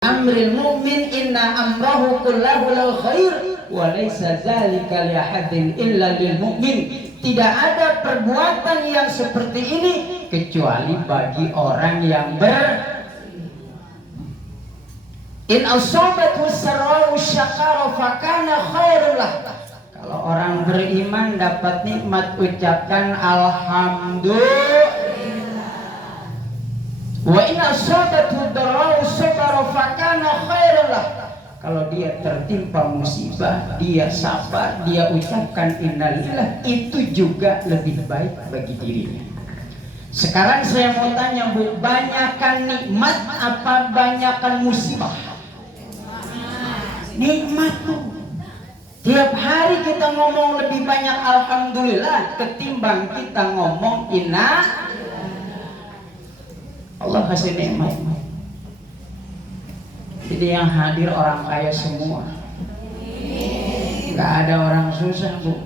amril mu'min inna amrahu kullahu lahu khair wa laysa dzalika li ahadin illa lil mu'min. Tidak ada perbuatan yang seperti ini kecuali bagi orang yang in asabathu sarra'u syakara fakana khairul lah. Kalau orang beriman dapat nikmat ucapkan alhamdulillah. Wa in asabathu darra'u sabara fakana khairul lah. Kalau dia tertimpa musibah, dia sabar, dia ucapkan innalillah, itu juga lebih baik bagi dirinya. Sekarang saya mau tanya Bu, banyakkan nikmat apa banyakkan musibah? Nikmat Bu. Tiap hari kita ngomong lebih banyak alhamdulillah ketimbang kita ngomong inna. Allah kasih nikmat. Jadi yang hadir orang kaya semua, nggak ada orang susah Bu.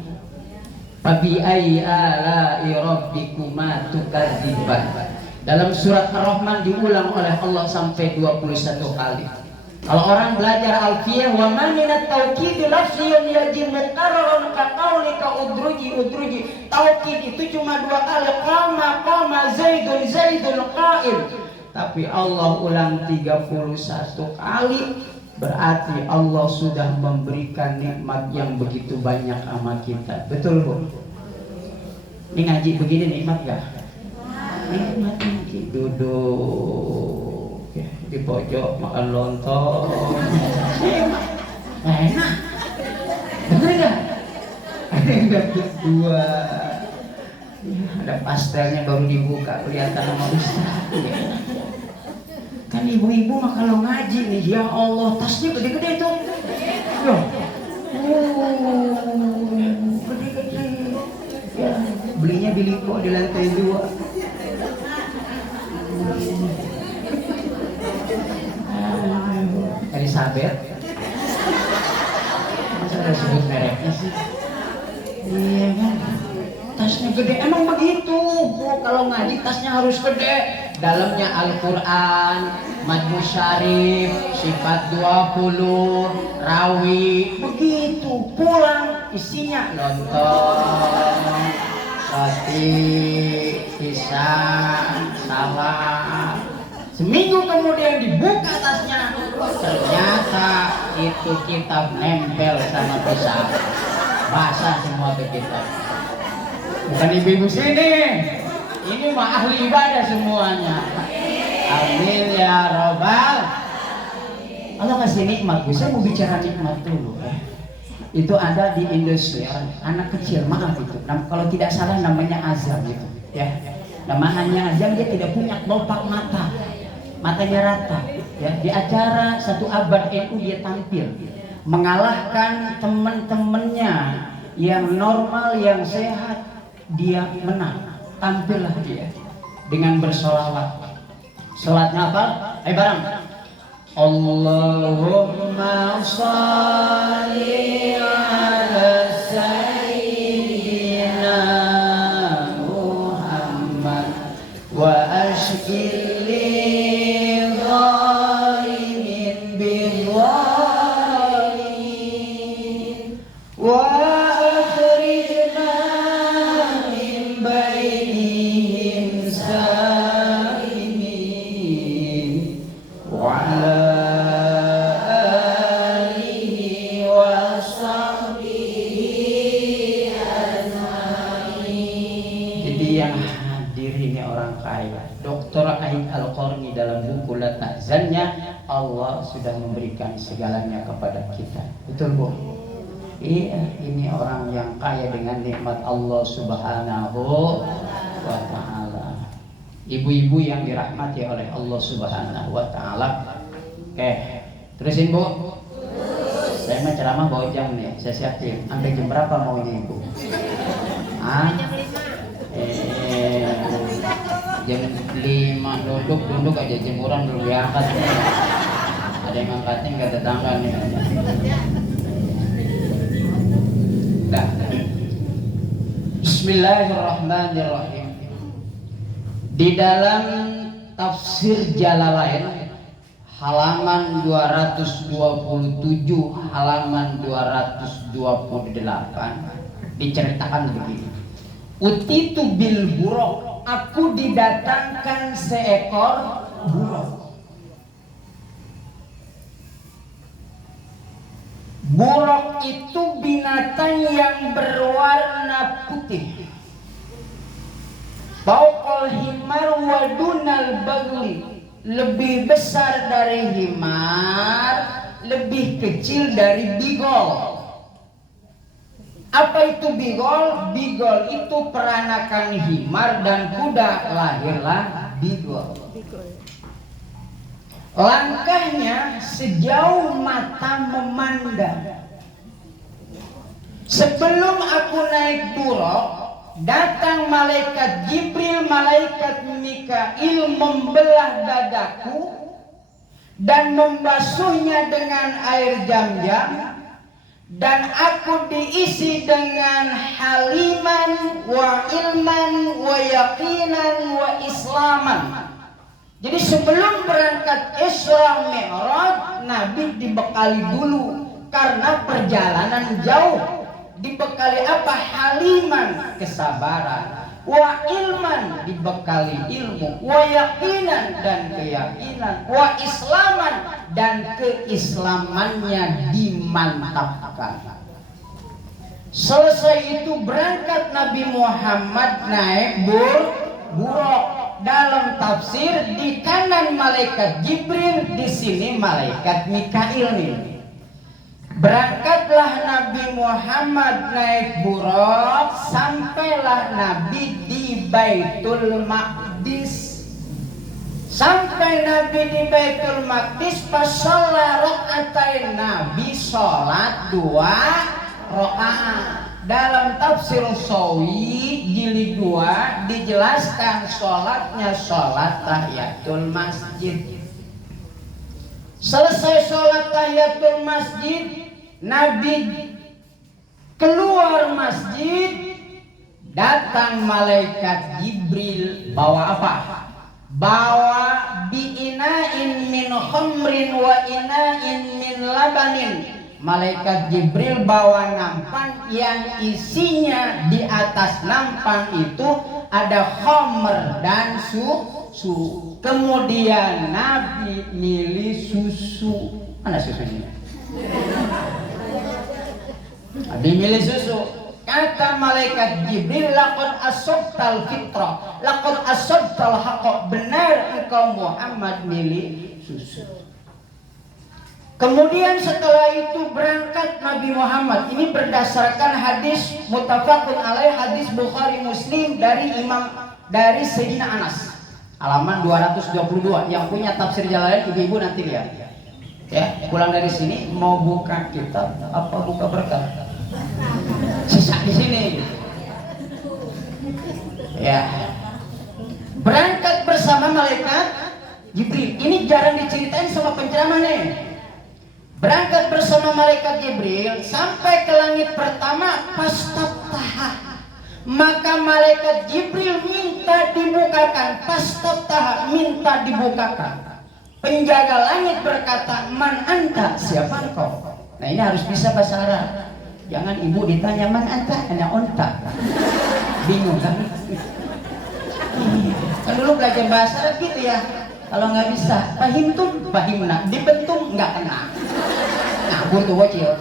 Fabi ayyi ala'i rabbikuma tukadziban. Dalam surat Ar-Rahman diulang oleh Allah sampai 21 kali. Kalau orang belajar alfiyah, wa ma minat taukid lafziyun yaji muqarrarun ka qaulika udruji. Taukid itu cuma 2 kali, qama zaidun qa'im. Tapi Allah ulang 31 kali, berarti Allah sudah memberikan nikmat yang begitu banyak sama kita. Betul Bu? Ini ngaji begini nikmat gak? Nikmat ini duduk ya, di pojok makan lontong. Enak. Bener gak? Ada yang dapat 2. Ada pastelnya baru dibuka kelihatan sama Ustaz. Kan ibu-ibu mah kalau ngaji nih, ya Allah tasnya gede-gede tuh. Loh. Gede-gede. Ya, belinya Biliko di lantai 2. Elizabeth. Masa ada sebut mereknya sih? Iya kan? Tasnya gede, emang begitu Bu, kalau ngaji tasnya harus gede. Dalamnya Al-Quran, Majmu' Syarif, Sifat 20, Rawi, begitu. Pulang isinya lontong, roti, pisang, salad. Seminggu kemudian dibuka tasnya, ternyata itu kitab nempel sama pisang, basah semua tuh kitab. Bukan ibu-ibu sini, ini mah ahli ibadah semuanya. Amin ya robbal. Allah kasih nikmat. Saya mau bicara nikmat dulu. Itu ada di Indonesia, anak kecil, maaf itu. Kalau tidak salah namanya Azam gitu. Ya, namanya Azam, dia tidak punya kelopak mata, matanya rata. Ya, di acara 1 abad NU dia tampil, mengalahkan teman-temannya yang normal, yang sehat. Dia menang, tampillah dia dengan bersolawat. Sholatnya apa? Ayo bareng. Allahumma sholli ala sayyidina Muhammad wa ashkil li dhalimin bidhalimin wa dalam buku La Tahzannya, Allah sudah memberikan segalanya kepada kita. Betul Bu? Iya, ini orang yang kaya dengan nikmat Allah Subhanahu wa ta'ala. Ibu-ibu yang dirahmati oleh Allah Subhanahu wa ta'ala. Oke, terusin Bu. Saya mah ceramah bawa jam nih, saya siapin. Sampai jam berapa maunya Ibu? Jam 5 duduk aja, jemuran belum diangkat. Ada yang angkatnya nggak tetangga nih. Dah. Bismillahirrahmanirrahim. Di dalam tafsir Jalalain halaman 227, halaman 228 diceritakan begini. Utitu bil buruk, aku didatangkan seekor buruk. Buruk itu binatang yang berwarna putih. Fauqal himar wa dunal bagli, lebih besar dari himar, lebih kecil dari bigol. Apa itu bigol? Bigol itu peranakan himar dan kuda, lahirlah bigol. Langkahnya sejauh mata memandang. Sebelum aku naik buruk, datang malaikat Jibril, malaikat Mikail membelah dadaku dan membasuhnya dengan air Zam-Zam. Dan aku diisi dengan haliman wa ilman wa yaqinan wa islaman. Jadi sebelum berangkat Isra Mi'raj, Nabi dibekali dulu karena perjalanan jauh. Dibekali apa? Haliman, kesabaran. Wa ilman, dibekali ilmu. Wa yaqinan, dan keyakinan. Wa islaman, dan keislamannya dimantapkan. Selesai itu berangkat Nabi Muhammad naik buruk. Dalam tafsir di kanan malaikat Jibril, di sini malaikat Mikail nih. Berangkatlah Nabi Muhammad naik buruk, sampailah Nabi di Baitul Maqdis. Sampai Nabi di Baitul Maqdis, pas sholat rakaatain, Nabi sholat 2 rakaat. Dalam tafsir Sawi jilid 2 dijelaskan sholatnya sholat tahiyatul masjid. Selesai sholat tahiyatul masjid, Nabi keluar masjid, datang malaikat Jibril bawa apa? Bawa bi'ina'in min khamrin wa ina'in min labanin. Malaikat Jibril bawa nampan yang isinya di atas nampan itu ada khamr dan susu. Kemudian Nabi milih susu. Mana susunya? Nabi milih susu. Kata malaikat Jibril, laqad asabtal fitrah, laqad asabtal haqq, benar engkau Muhammad milih susu. Kemudian setelah itu berangkat Nabi Muhammad. Ini berdasarkan hadis muttafaqun alaih, hadis Bukhari Muslim dari Sayyidina Anas. Halaman 222. Yang punya tafsir Jalalain ibu-ibu nanti lihat. Ya, pulang dari sini mau buka kitab apa buka berkah? Sisa di sini. Ya. Berangkat bersama malaikat Jibril. Ini jarang diceritain sama penceramah nih. Berangkat bersama malaikat Jibril sampai ke langit pertama, pastaftaha. Maka malaikat Jibril minta dibukakan, pastaftaha, minta dibukakan. Penjaga langit berkata, man anta, siapa engkau? Nah ini harus bisa bahasa Arab. Jangan ibu ditanya man anta, hanya onta. Bingung kan? Kan dulu belajar bahasa Arab gitu ya. Kalau nggak bisa, fahimtum, fahimna, dibentung nggak kena. Ngabur tuh bocil.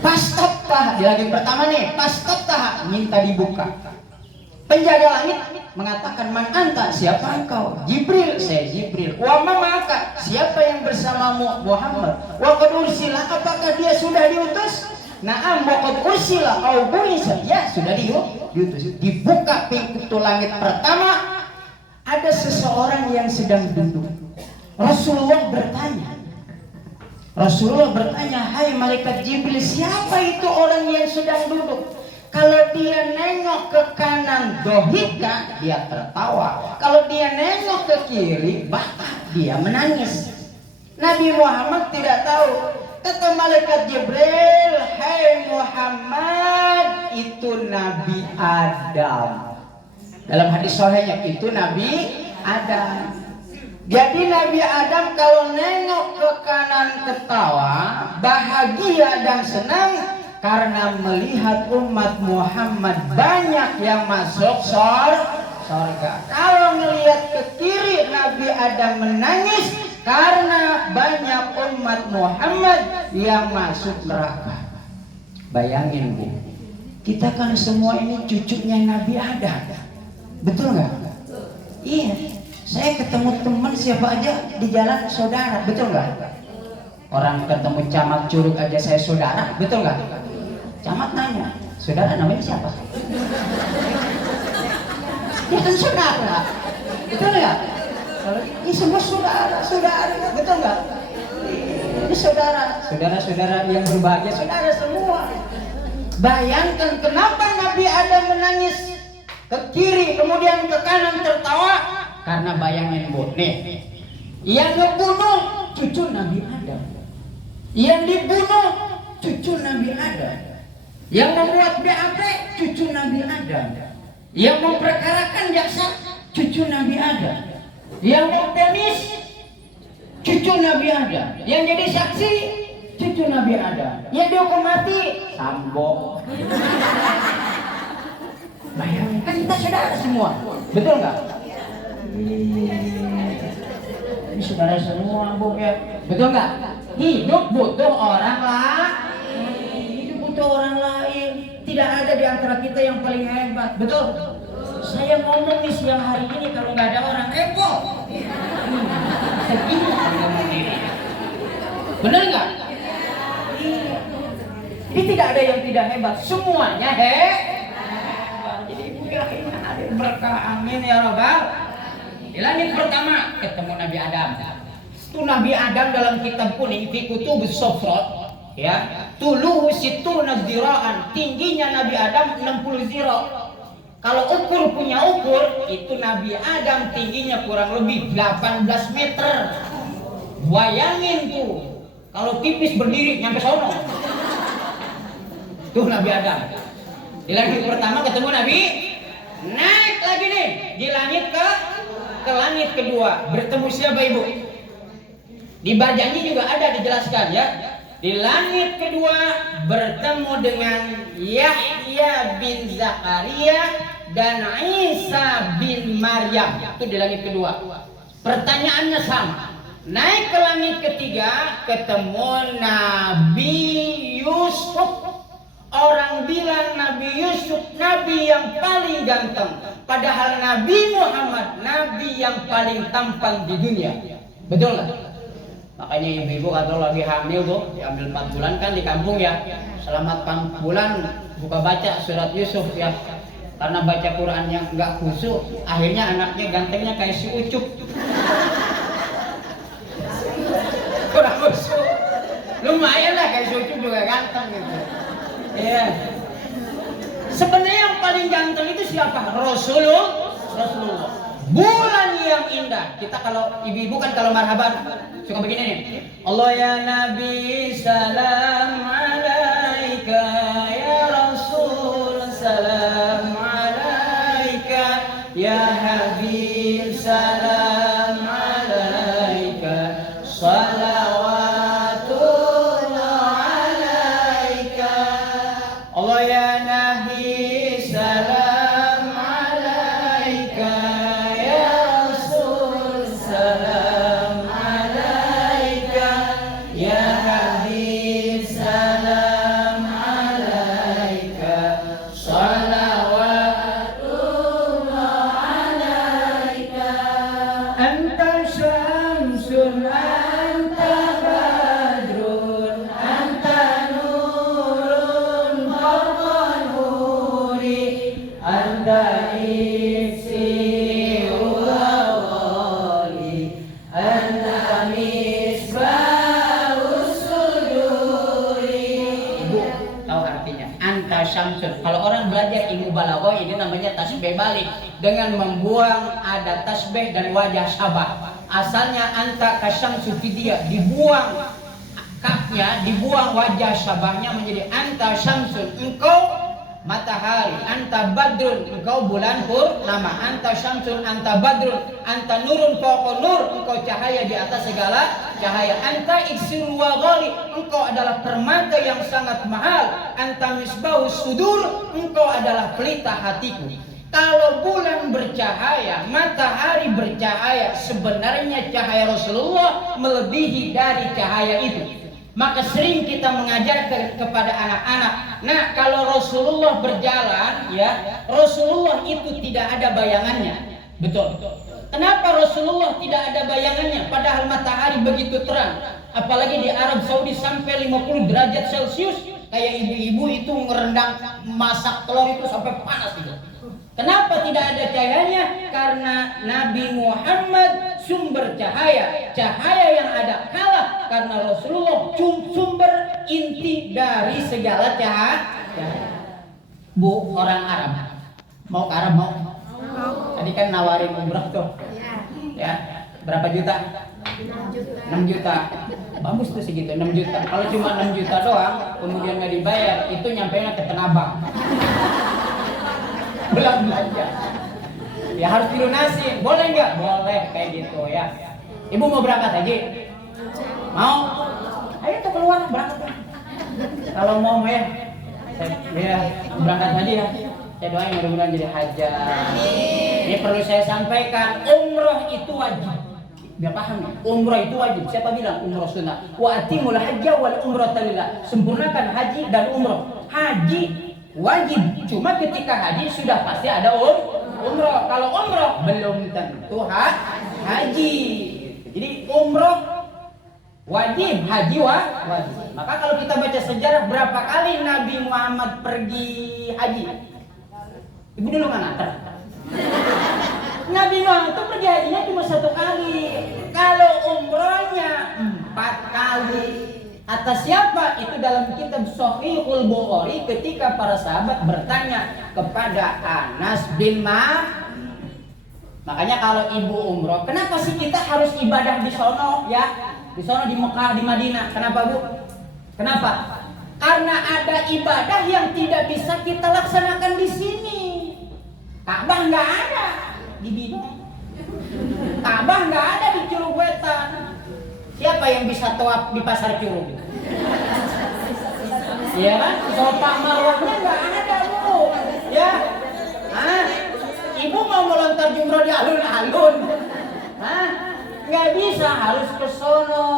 Pastaftaha, di langit pertama nih, pastaftaha, minta dibuka. Penjaga langit mengatakan, man anta, siapa engkau? Jibril, saya Jibril. Wa ma ma'aka, siapa yang bersamamu? Muhammad. Wa qad ursila, apakah dia sudah diutus? Na'am wa qad ursila au bu'isa, ya sudah diutus. Dibuka pintu langit pertama, ada seseorang yang sedang duduk. Rasulullah bertanya, hai malaikat Jibril, siapa itu orang yang sedang duduk? Kalau dia nengok ke kanan, dohika, dia tertawa. Kalau dia nengok ke kiri, bahkan dia menangis. Nabi Muhammad tidak tahu. Kata malaikat Jibril, hai Muhammad, itu Nabi Adam. Dalam hadis sahihnya itu Nabi Adam. Jadi Nabi Adam kalau nengok ke kanan ketawa, bahagia dan senang karena melihat umat Muhammad banyak yang masuk surga. Kalau melihat ke kiri, Nabi Adam menangis karena banyak umat Muhammad yang masuk neraka. Bayangin Bu, kita kan semua ini cucunya Nabi Adam, betul nggak? Iya. Saya ketemu teman siapa aja di jalan saudara, betul nggak? Orang ketemu camat Curug aja saya saudara, betul nggak? Camat nanya, saudara namanya siapa? Ya kan saudara, betul nggak? Ini semua saudara, betul nggak? Ini saudara yang berbahagia, saudara semua. Bayangkan kenapa Nabi Adam menangis ke kiri kemudian ke kanan tertawa? Karena bayangin Bu, nih, yang ngebunuh cucu Nabi Adam, yang dibunuh cucu Nabi Adam, yang membuat BAP cucu Nabi Adam, yang memperkarakan jaksa cucu Nabi Adam, yang memponis cucu Nabi Adam, yang jadi saksi cucu Nabi Adam, yang dihukum mati Sambo. Bayangin, kan kita saudara semua, betul nggak? Ini saudara semua Bu ya, betul nggak? Hidup butuh orang lain. Tidak ada di antara kita yang paling hebat, betul? Saya ngomong nih siang hari ini kalau nggak ada orang heboh. Bener nggak? Jadi tidak ada yang tidak hebat, semuanya hebat. Jadi yakin ada berkah, amin ya Rabbal. Di langit pertama ketemu Nabi Adam. Itu Nabi Adam dalam kitab kuning fi kutubus sofrot, ya, tuluhu situna ziraan, tingginya Nabi Adam 60 zira. Kalau punya ukur, itu Nabi Adam tingginya kurang lebih 18 meter. Bayangin tuh, kalau tipis berdiri nyampe sono. Tuh Nabi Adam. Di langit pertama ketemu Nabi, naik lagi nih di langit ke langit kedua, bertemu siapa Ibu? Di Barjanji juga ada dijelaskan ya. Di langit kedua bertemu dengan Yahya bin Zakaria dan Isa bin Maryam. Itu di langit kedua. Pertanyaannya sama. Naik ke langit ketiga ketemu Nabi Yusuf. Orang bilang Nabi Yusuf Nabi yang paling ganteng, padahal Nabi Muhammad Nabi yang paling tampan di dunia. Betul nggak? Makanya ibu-ibu kalau lagi hamil tuh diambil 4 bulan kan di kampung ya, selama 4 bulan buka baca surat Yusuf ya, karena baca Quran yang nggak khusyuk akhirnya anaknya gantengnya kayak si Ucup. Kurang khusyuk, lumayan lah kayak si Ucup juga ganteng gitu. Iya. Sebenarnya yang paling ganteng itu siapa? Rasulullah. Bulan yang indah. Kita kalau ibu-ibu kan kalau marhaban suka begini nih. Allah ya Nabi salam alaika, ya Rasul salam alaika, ya Habib salam alaika, salawatullah alaika. Allah ya Nabi salam alaika, ya Rasul salam alaika, ya Habib salam alaika, salawatullah alaika. Anta syamsun anta badrun anta nurun fawqa nuri anta ifsi'ul awali anta misbahus suduri. Ibu tahu artinya anta syamsun. Kalau orang belajar ilmu balaghah ini namanya tasbih balik, dengan membuang ada tasbih dan wajah sabah. Asalnya anta kasyamsu fidya, dibuang kapnya, dibuang wajah sabahnya menjadi anta syamsun, engkau matahari, anta badrun, engkau bulan purnama, anta syamsun, anta badrun, anta nurun fawqa nur, engkau cahaya di atas segala cahaya, anta iksirun wa ghali, engkau adalah permata yang sangat mahal, anta misbahus sudur, engkau adalah pelita hatiku. Kalau bulan bercahaya, matahari bercahaya, sebenarnya cahaya Rasulullah melebihi dari cahaya itu. Maka sering kita mengajarkan kepada anak-anak, nah kalau Rasulullah berjalan, ya Rasulullah itu tidak ada bayangannya. Betul. Kenapa Rasulullah tidak ada bayangannya? Padahal matahari begitu terang. Apalagi di Arab Saudi sampai 50 derajat Celcius. Kayak ibu-ibu itu ngerendang masak telur itu sampai panas gitu. Kenapa tidak ada cahayanya? Karena Nabi Muhammad sumber cahaya. Cahaya yang ada kalah karena Rasulullah sumber inti dari segala cahaya. Bu, orang Arab mau ke Arab mau? Tadi kan nawarin umrah tuh. Ya, berapa juta? 6 juta. Bagus tuh segitu, 6 juta. Kalau cuma 6 juta doang, kemudian nggak dibayar, itu nyampenya ke Tanah Abang. Belanja. Ya harus dilunasi. Boleh nggak? Boleh kayak gitu ya. Ibu mau berangkat haji? Mau? Ayo tuh keluar berangkat. Kalau mau ya, saya berangkat haji ya. Saya doain mudah-mudahan jadi hajah. Ini perlu saya sampaikan, umroh itu wajib. Biar paham nih, umroh itu wajib. Siapa bilang umroh sunnah? Wa atimul hajja wal umrata lillah. Sempurnakan haji dan umroh. Haji wajib, cuma ketika haji sudah pasti ada umroh. Kalau umroh belum tentu haji. Jadi umroh wajib, haji wajib. Maka kalau kita baca sejarah, berapa kali Nabi Muhammad pergi haji? Ibu dulu nggak nanti. Nabi Muhammad itu pergi hajinya cuma 1 kali. Kalau umrohnya 4 kali. Atas siapa? Itu dalam kitab Shahihul Bukhari ketika para sahabat bertanya kepada Anas bin Malik. Makanya kalau ibu umroh, kenapa sih kita harus ibadah di sono ya? Di sono, di Mekah, di Madinah. Kenapa Bu? Kenapa? Karena ada ibadah yang tidak bisa kita laksanakan di sini. Ka'bah nggak ada di Bina. Ka'bah nggak ada di Curug Wetan. Siapa yang bisa tawaf di pasar Curug? Ya kan? Sofa marwahnya nggak ada Bu. Ya, ibu mau melontar jumroh di alun-alun, nggak bisa, harus ke sono.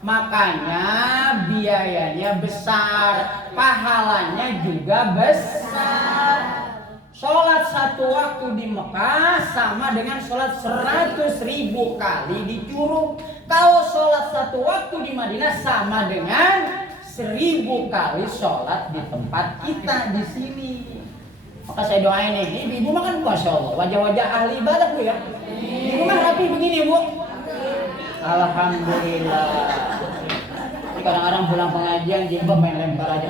Makanya biayanya besar, pahalanya juga besar. Sholat 1 waktu di Mekah sama dengan sholat 100.000 kali di Curug. Kalau sholat 1 waktu di Madinah sama dengan 1000 kali sholat di tempat kita di sini. Maka saya doain nih, ibu makan Masya Allah, wajah-wajah ahli ibadah Bu ya. Ibu mah rapi begini Bu. Alhamdulillah. Ini kadang-kadang pulang pengajian jilbab main lempar aja.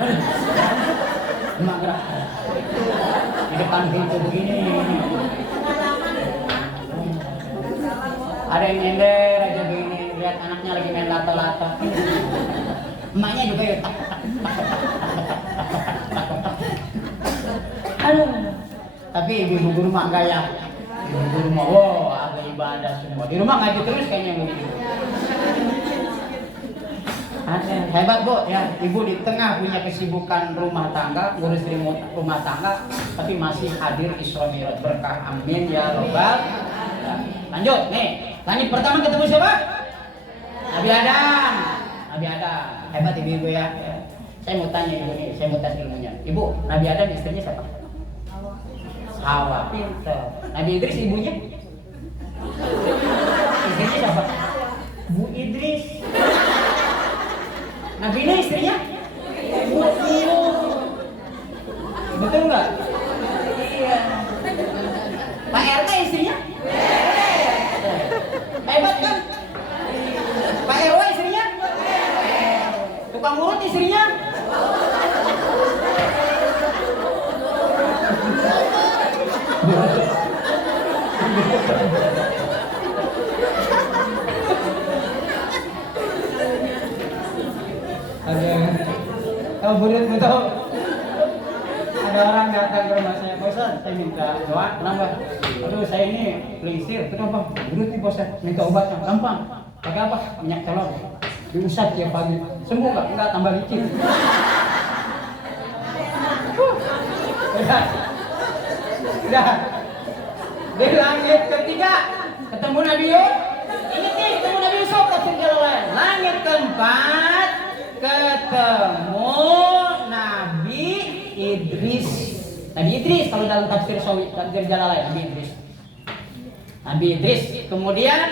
Emak gerak. Di depan pintu begini. Ada yang nyender aja begini, lihat anaknya lagi main lato-lato. Emaknya juga ya tak. Aduh. Tapi ibu guru mah enggak ya. Ibu guru mah ada ibadah semua. Di rumah ngaji terus kayaknya begitu. Hebat Bu ya, ibu di tengah punya kesibukan rumah tangga, ngurus rumah tangga, tapi masih hadir Isra Mi'raj, berkah amin ya robbal. Ya. Lanjut nih, langit pertama ketemu siapa? Nabi Adam. Nabi Adam, hebat ibu ya. Saya mau tanya ibu nih, saya mau tes ilmunya. Ibu, Nabi Adam istrinya siapa? Hawa. Pinter. Nabi Idris ibunya? Istrinya siapa? Bu Idris. Nabi ini istrinya? Bu Nuh. Betul nggak? Iya. Pak RT istrinya? Hebat kan? Pak RW istrinya? Tukang urut istrinya? Ada, tahu burut tahu? Ada ada orang datang ke rumah saya, Pak Ustaz, saya minta doa. Kenapa? Aduh, saya ini klingsir. Kenapa? Urut nih Pak Ustaz, minta obatnya. Gampang. Pakai apa? Minyak telur. Diusap tiap pagi. Sembuh nggak? Enggak, tambah licin. Udah. Di langit ketiga ketemu Nabi Yusuf. Ingat nih, ketemu Nabi Yusuf tafsir Jalalain. Langit keempat ketemu Nabi Idris. Nabi Idris kalau dalam tafsir Jalalain, Nabi Idris. Nabi Idris. Kemudian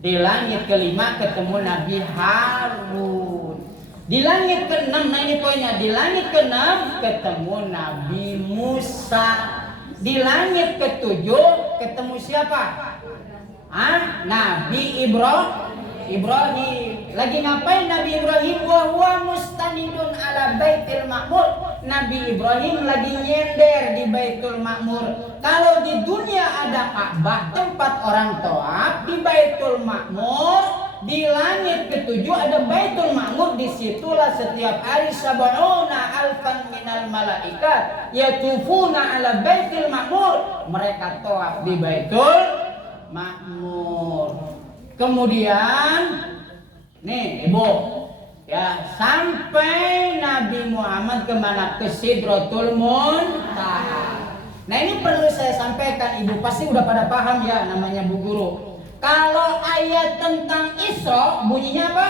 di langit kelima ketemu Nabi Harun. Di langit keenam, nah ini poinnya, di langit keenam ketemu Nabi Musa. Di langit ketujuh ketemu siapa? Nabi Ibrahim. Lagi ngapain Nabi Ibrahim? Wa huwa mustanidun ala Baitul Ma'mur. Nabi Ibrahim lagi nyender di Baitul Ma'mur. Kalau di dunia ada Ka'bah, tempat orang tawaf, di Baitul Ma'mur, di langit ketujuh ada Baitul Ma'mur. Disitulah setiap hari sab'una alfan minal malaikat yatufuna ala Baitul Ma'mur. Mereka tawaf di Baitul Ma'mur. Kemudian nih Ibu, ya, sampai Nabi Muhammad kemana? Ke Sidratul Muntaha. Nah ini perlu saya sampaikan, Ibu pasti udah pada paham ya, namanya Bu Guru. Kalau ayat tentang Isra bunyinya apa?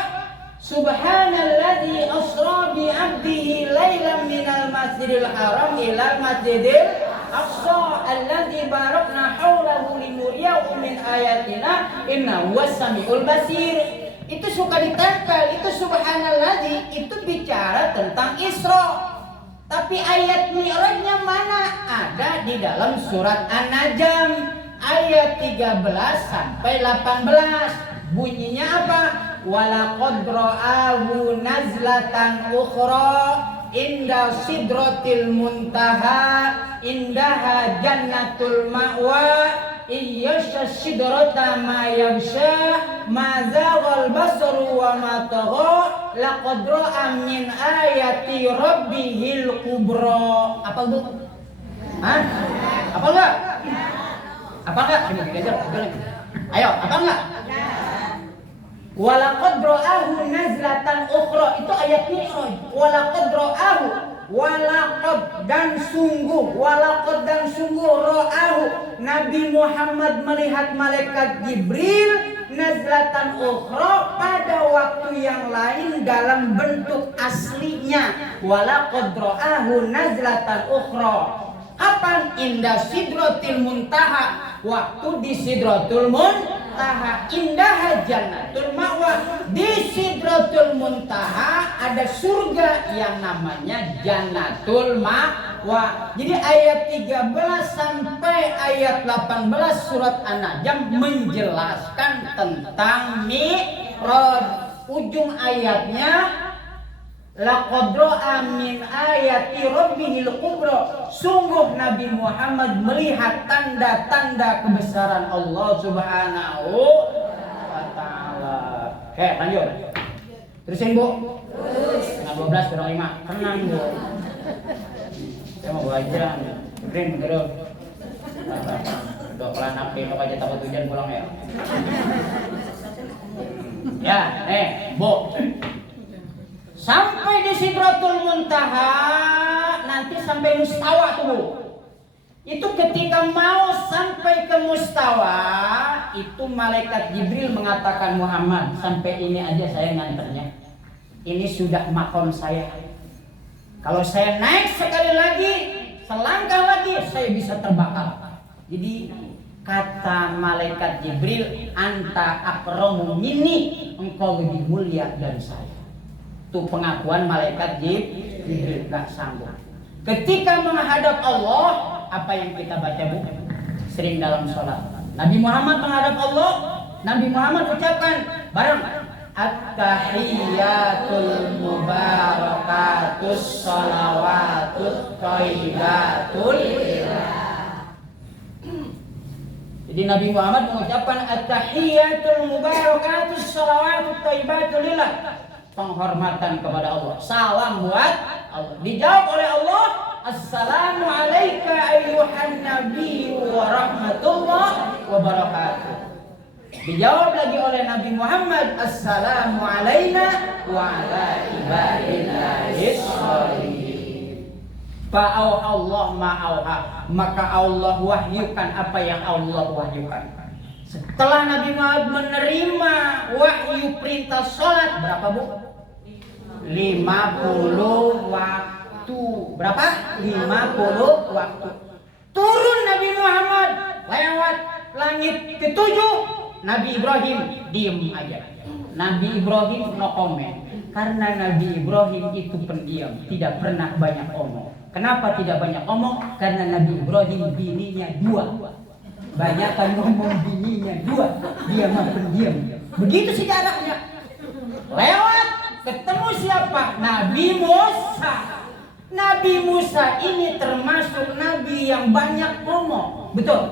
Subhanalladzi asra bi 'abdihi lailan minal masjidil haram ilal masjidil aqsa alladzi barakna haulahu linuriyahu min ayatina innahu was-sami'ul basir. Itu suka ditempel, itu subhanalladzi, itu bicara tentang Isra. Tapi ayat Mi'rajnya mana? Ada di dalam surat An-Najm ayat 13 sampai 18. Bunyinya apa? Walaqad ra'ahu nazlatan ukhra inda sidratil muntaha indaha jannatul ma'wa iyyasha sidrata ma yabsha ma zaghal basaru wa ma tagha laqad ra'a min ayati rabbihil kubra. Apa itu? Apa enggak? Apa enggak? Coba diajar. Ayo, apa enggak? Walaqad ra'ahu nazlatan ukhra, itu ayat Mi'raj. Walaqad ra'ahu, walaqad dan sungguh, walaqad dan sungguh ra'ahu, Nabi Muhammad melihat malaikat Jibril nazlatan ukhra pada waktu yang lain dalam bentuk aslinya. Walaqad ra'ahu nazlatan ukhra. Kapan? Inda sidratil muntaha, waktu di sidratul muntaha. Indah jannatul ma'wa, di sidratul muntaha ada surga yang namanya jannatul ma'wa. Jadi ayat 13 sampai ayat 18 surat An-Najm menjelaskan tentang Mi'raj. Ujung ayatnya laqad ra'a min ayati rabbihil kubra, sungguh Nabi Muhammad melihat tanda-tanda kebesaran Allah Subhanahu wa taala. Lanjut. Terusin Bu. Setengah 12 kurang 5. Tenang Bu. Saya mau belajar. Green terus. Dok pelan api dok aja takut hujan pulang ya. Ya, Bu. Sampai di Sidratul Muntaha, nanti sampai Mustawa tuh Bu. Itu ketika mau sampai ke Mustawa, itu malaikat Jibril mengatakan, Muhammad, sampai ini aja saya nganternya. Ini sudah makom saya. Kalau saya naik sekali lagi, selangkah lagi, saya bisa terbakar. Jadi kata malaikat Jibril, anta akramu minni, engkau lebih mulia dari saya. Itu pengakuan malaikat Jibril, gak sanggup. Ketika menghadap Allah, apa yang kita baca Bu? Sering dalam sholat. Nabi Muhammad menghadap Allah, Nabi Muhammad ucapkan bareng at-tahiyyatul mubarakatus sholawatut thayyibatul. Jadi Nabi Muhammad mengucapkan at-tahiyyatul mubarakatus sholawatut thayyibatul lillah, penghormatan kepada Allah, salam buat Allah. Dijawab oleh Allah, Assalamu alayka ayyuhan nabi wa rahmatullah wa barakatuh. Dijawab lagi oleh Nabi Muhammad, Assalamu alayna wa ala ibadillahis sholihin. Fa'auha Allah ma'auha, maka Allah wahyukan apa yang Allah wahyukan. Setelah Nabi Muhammad menerima wahyu perintah sholat, berapa bu? 50 waktu. Berapa? 50 waktu. Turun Nabi Muhammad lewat langit ketujuh. Nabi Ibrahim diem aja. Nabi Ibrahim no comment. Karena Nabi Ibrahim itu pendiam, tidak pernah banyak omong. Kenapa tidak banyak omong? Karena Nabi Ibrahim bininya 2. Banyak kan ngomong bininya 2. Dia mah pendiam. Begitu sejarahnya. Lewat ketemu siapa? Nabi Musa. Nabi Musa ini termasuk nabi yang banyak ngomong. Betul.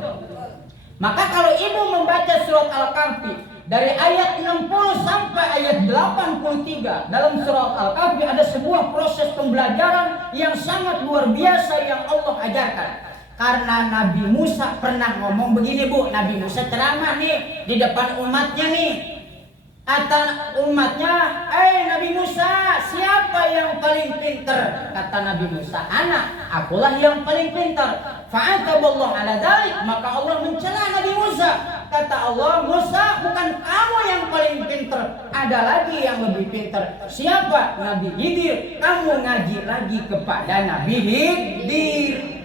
Maka kalau ibu membaca surat Al-Kahfi dari ayat 60 sampai ayat 83, dalam surat Al-Kahfi ada sebuah proses pembelajaran yang sangat luar biasa yang Allah ajarkan. Karena Nabi Musa pernah ngomong begini bu, Nabi Musa ceramah nih di depan umatnya nih. Kata umatnya, Nabi Musa, siapa yang paling pintar? Kata Nabi Musa, anak, akulah yang paling pintar. Fa'ataballahu ala dzalik, maka Allah mencela Nabi Musa. Kata Allah, Musa, bukan kamu yang paling pintar, ada lagi yang lebih pintar. Siapa? Nabi Khidir. Kamu ngaji lagi kepada Nabi Khidir.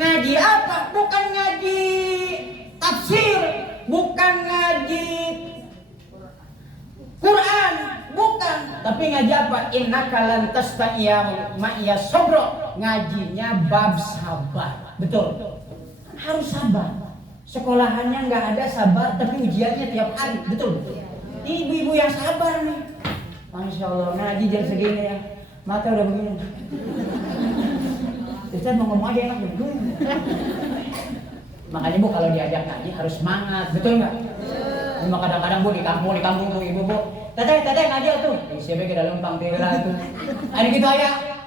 Ngaji apa? Bukan ngaji tafsir, bukan ngaji Quran, bukan. Tapi ngaji apa? Innaka lan tastaiya ma'iya sabra. Ngajinya bab sabar. Betul. Harus sabar. Sekolahannya nggak ada sabar, tapi ujiannya tiap hari. Betul. Ini ibu-ibu yang sabar nih. Masya Allah, ngaji jam segini ya. Mata udah begini. Ustaz mau ngomong aja enak dulu. Makanya bu kalau diajak ngaji harus semangat. Betul nggak? Cuma kadang-kadang bu di kampung bu ibu bu, teteh ngaji tuh, siapa ke dalam pangtira tuh, ada gitu ayah,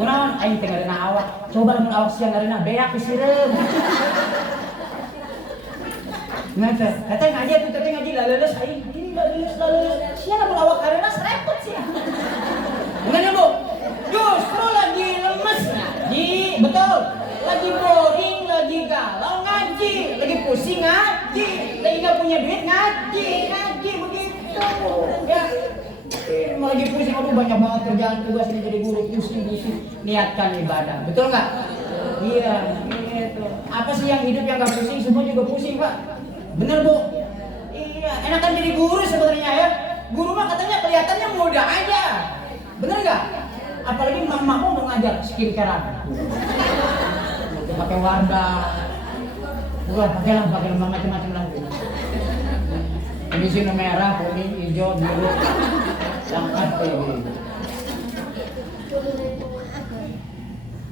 kunaon, aing tengah dina awak, coba lamun awak siang dina beak disirem, ngata, teteh ngaji tuh, teteh ngaji laleles aing, ini laleles, siapa lamun awak karena serempet sih, gimana bu, justru lagi lemes ngaji, betul. Lagi boring, lagi galau ngaji, lagi pusing ngaji, lagi nggak punya duit ngaji begitu. Ya, lagi pusing, aduh banyak banget kerjaan tugas ini jadi guru, pusing. Niatkan ibadah, betul nggak? Iya, gitu. Apa sih yang hidup yang nggak pusing? Semua juga pusing pak. Bener bu? Iya, enakan jadi guru sebenarnya ya. Guru mah katanya kelihatannya mudah aja, bener nggak? Apalagi mamamu mau ngajar skincare-an. Pakai wardah, bukan pakai macam-macam lah. Ini sini merah, kuning, hijau, biru, lengkap kayak gini.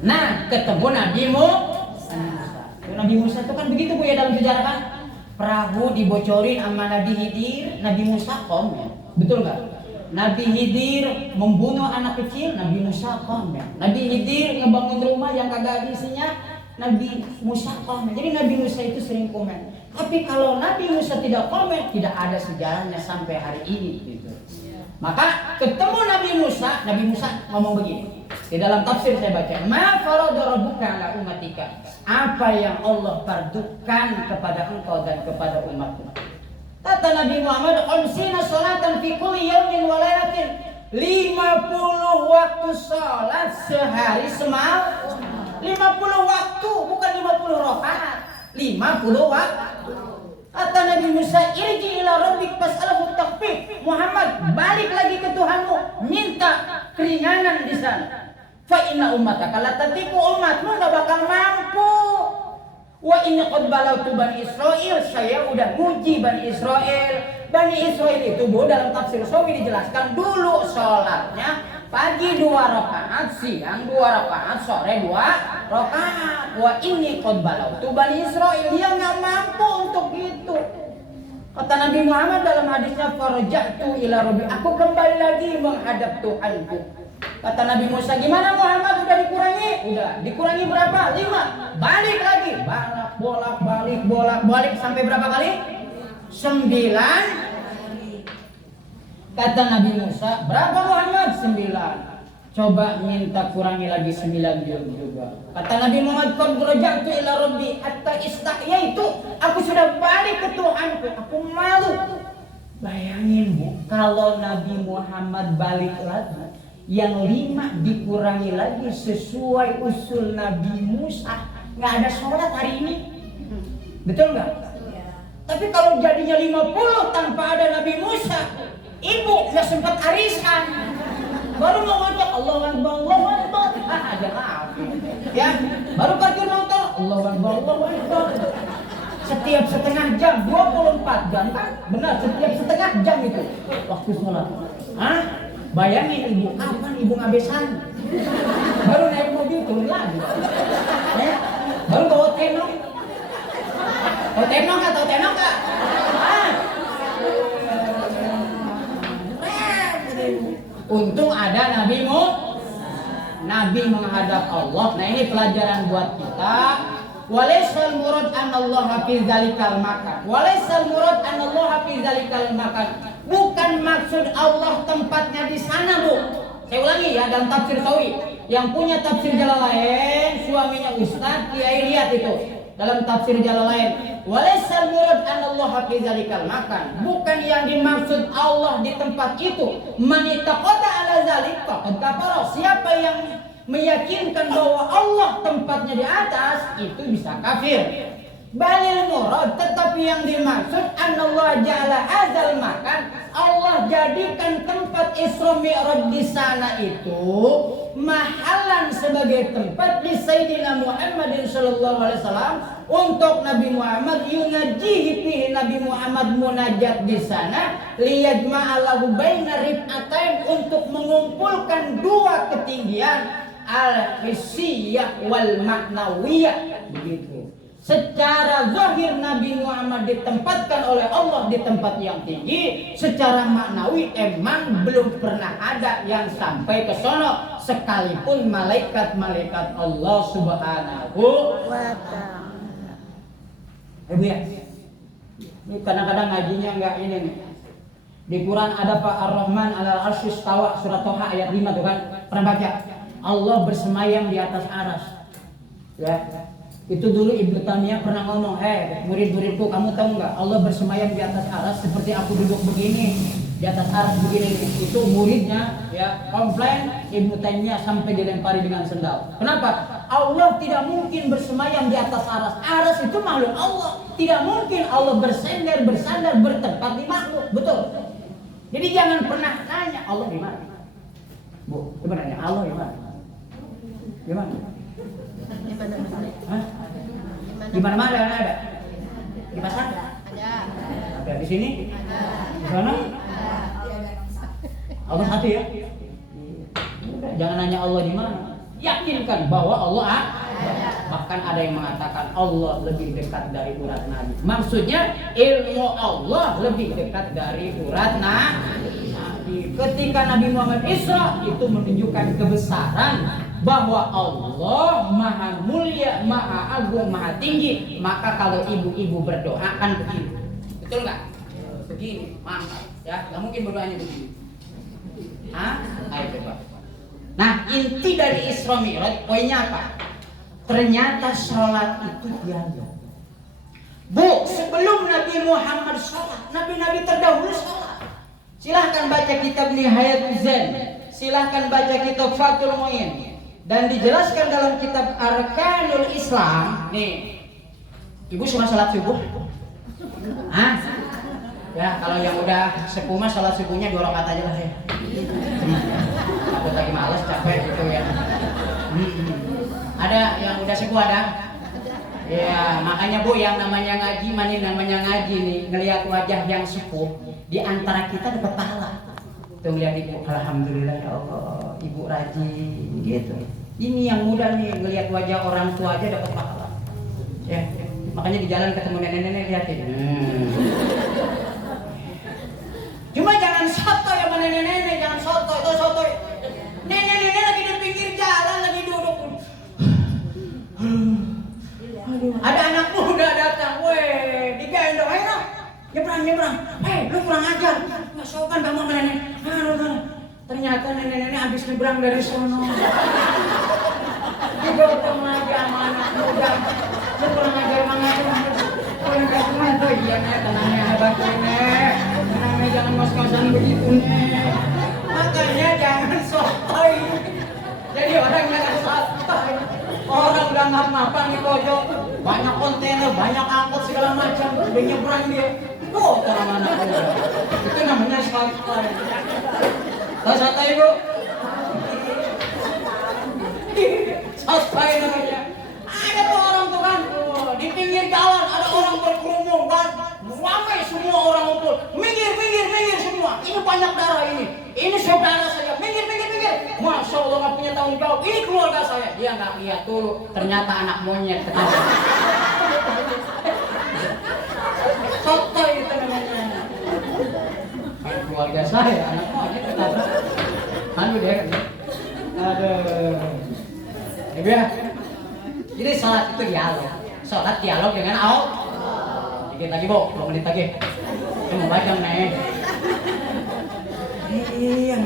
Nah, ketemu Nabi Musa. Nabi Musa itu kan begitu bu ya dalam sejarah kan. Perahu dibocorin sama Nabi Khidir, Nabi Musa komen, betul nggak? Nabi Khidir membunuh anak kecil, Nabi Musa komen. Nabi Khidir ngebangun rumah yang kagak ada isinya, Nabi Musa komen. Jadi Nabi Musa itu sering komen. Tapi kalau Nabi Musa tidak komen, tidak ada sejarahnya sampai hari ini gitu. Maka ketemu Nabi Musa ngomong begini. Di dalam tafsir saya baca, "Ma farada rabbuka ala ummatika." Apa yang Allah fardukan kepada engkau dan kepada umatmu. Kata Nabi Muhammad, "Khamsina salatan fi kulli yawmin wa lailatin." 50 waktu salat sehari semalam. 50 waktu, bukan 50 rakaat. 50 waktu. Kata Nabi Musa, irji ila rabbik fas'alhu takhfif. Muhammad, balik lagi ke Tuhanmu, minta keringanan di sana. Fa inna ummataka la tatiqu, umatmu enggak bakal mampu. Wa inna qad balagtu Bani Israil, saya udah nguji Bani Israil. Bani Israil itu bu dalam tafsir Sawi dijelaskan dulu sholatnya pagi 2 rakaat, siang 2 rakaat, sore 2 rakaat. Wa inni qad balagtu Bani Israil, dia nggak mampu untuk itu. Kata Nabi Muhammad dalam hadisnya, farja'tu ila rabbi, aku kembali lagi menghadap Tuhanku. Kata Nabi Musa, gimana Muhammad, udah dikurangi? Udah, dikurangi berapa? 5. Balik lagi, bolak balik sampai berapa kali? 9. Kata Nabi Musa, berapa Muhammad? 9. Coba minta kurangi lagi 9 juga. Kata Nabi Muhammad, qad raja'tu ila rabbi hatta istahyaitu. Aku sudah balik ke Tuhanku, aku malu. Bayangin Bu, kalau Nabi Muhammad balik lagi, yang 5 dikurangi lagi sesuai usul Nabi Musa, nggak ada sholat hari ini. Betul nggak? Tapi kalau jadinya 50 tanpa ada Nabi Musa, ibu nggak sempat arisan. Baru mau ngajak Allahu Akbar, Allahu Akbar. Aja lah. Ya, baru parkir motor, Allahu Akbar, Allahu Akbar. Setiap setengah jam, 24 jam kan? Benar, setiap setengah jam itu waktu sholat. Hah? Bayangin ibu, kapan ibu ngabesan? Baru naik mobil turun lagi. Ya? Baru bawa tenong. Tahu tenong nggak? Tahu tenong nggak? Untung ada Nabi Nabi menghadap Allah. Nah ini pelajaran buat kita. Walaysal murad anallaha fi dzalikal makan. Walaysal murad anallaha fi dzalikal makan. Bukan maksud Allah tempatnya di sana, Bu. Saya ulangi ya, dalam tafsir Sawi. Yang punya tafsir Jalalain, suaminya Ustaz, Kiai, lihat itu. Dalam tafsir Jalalain, walaysal murad anallaha fi dzalikal makan. Bukan yang dimaksud Allah di tempat itu. Man ittaqada ala dzalik faqad kafara. Siapa yang meyakinkan bahwa Allah tempatnya di atas, itu bisa kafir. Balil murad, tetapi yang dimaksud anallah ja'ala azal makan, Allah jadikan tempat Isra Mi'raj di sana itu mahalan sebagai tempat di Sayyidina Muhammadin sallallahu alaihi wasallam, untuk Nabi Muhammad yunajihi fihi, Nabi Muhammad munajat di sana, liyajma'alahu baina rif'atain, untuk mengumpulkan dua ketinggian, al-hissiyah wal ma'nawiyah. Begitu. Secara zahir Nabi Muhammad ditempatkan oleh Allah di tempat yang tinggi, secara maknawi emang belum pernah ada yang sampai ke sono, sekalipun malaikat-malaikat Allah Subhanahu wa ta'ala. Ibu ya, ini kadang-kadang ngajinya enggak ini nih. Di Quran ada Pak Ar-Rahman 'alal 'arsy istawa, surat Thaha ayat 5 tuh kan. Pernah baca? Allah bersemayam di atas aras. Ya. Itu dulu Ibnu Taimiyah pernah ngomong, murid-muridku, kamu tahu nggak, Allah bersemayam di atas aras seperti aku duduk begini, di atas aras begini. Itu muridnya ya komplain, Ibnu Taimiyah sampai dilempari dengan sendal. Kenapa? Allah tidak mungkin bersemayam di atas aras. Aras itu makhluk Allah. Tidak mungkin Allah bersandar bertempat di makhluk. Betul. Jadi jangan pernah tanya Allah di mana. Bu, coba nanya Allah di mana? Di mana? Hah? Di mana-mana ada? Di pasar? Ada. Ada di sini? Ada. Di sana? Ada. Allah satu ya? Jangan nanya Allah di mana. Yakinkan bahwa Allah ada. Bahkan ada yang mengatakan Allah lebih dekat dari urat nadi. Maksudnya ilmu Allah lebih dekat dari urat nadi. Ketika Nabi Muhammad Isra, itu menunjukkan kebesaran bahwa Allah maha mulia, maha agung, maha tinggi. Maka kalau ibu-ibu berdoa kan begini, betul nggak? Begini, mantap ya, nggak mungkin berdoanya begini. Ayo coba. Nah, inti dari Isra Mi'raj poinnya apa? Ternyata sholat itu diajar. Bu, sebelum Nabi Muhammad sholat, nabi-nabi terdahulu sholat. Silahkan baca kitab Nihayatul Zen, silahkan baca kitab Fathul Mu'in. Dan dijelaskan dalam kitab Arkanul Islam. Nih, ibu suka salat subuh? Ya, kalau yang udah sepuh mah salat subuhnya 2 rakaat aja lah ya. Aku lagi males, capek gitu ya. Ada yang udah sepuh ada? Ya, makanya Bu, yang namanya ngaji, nih, ngelihat wajah yang sepuh, di antara kita dapat pahala. Tuh lihat ibu, alhamdulillah ya Allah, ibu rajin gitu. Ini yang muda nih, ngelihat wajah orang tua aja dapat pahala. Ya, makanya di jalan ketemu nenek-nenek lihatin. Cuma jangan soto ya sama nenek-nenek, jangan soto, itu soto. Nenek-nenek kurang ajar. Nggak sopan kamu nenek. Ternyata nenek-nenek habis nyebrang dari sono. Digotong lagi sama anak muda. Lu kurang ajar banget. Kurang ajar banget. Iya nek, tenangnya hebat nek. Tenangnya jangan ngos-ngosan begitu nek. Makanya jangan sotoy. Jadi orang jangan sotoy. Orang udah ngap-ngapan di pojok. Banyak kontainer, banyak angkot segala macam. Udah nyebrang dia. Tuh, orang anak muda. Itu namanya sotoy. Tahu sotoy bu? Sotoy namanya. Ada tuh orang tuh kan, di pinggir jalan ada orang berkerumun kan, ramai semua orang ngumpul, minggir semua. Ini banyak darah ini saudara saya, minggir. Masya Allah nggak punya tanggung jawab, ini keluarga saya. Dia nggak lihat dulu, ternyata anak monyet ketawa. Sotoy itu namanya. Kan keluarga saya, anak monyet ketawa. Aduh deh. Ibu ya. Jadi sholat itu dialog. Sholat dialog dengan Allah. Dikit lagi bu, 2 menit lagi. Cuma baca nih. Iya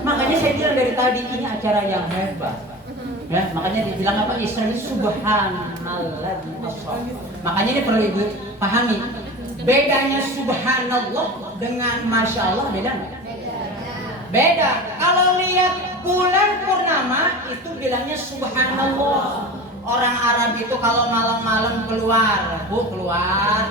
makanya saya bilang dari tadi ini acara yang hebat. Ya, makanya dibilang apa? Isra ini subhanallah. Makanya ini perlu ibu pahami. Bedanya subhanallah dengan masya Allah beda nggak? Beda. Kalau lihat bulan purnama itu bilangnya subhanallah. Orang Arab itu kalau malam-malam keluar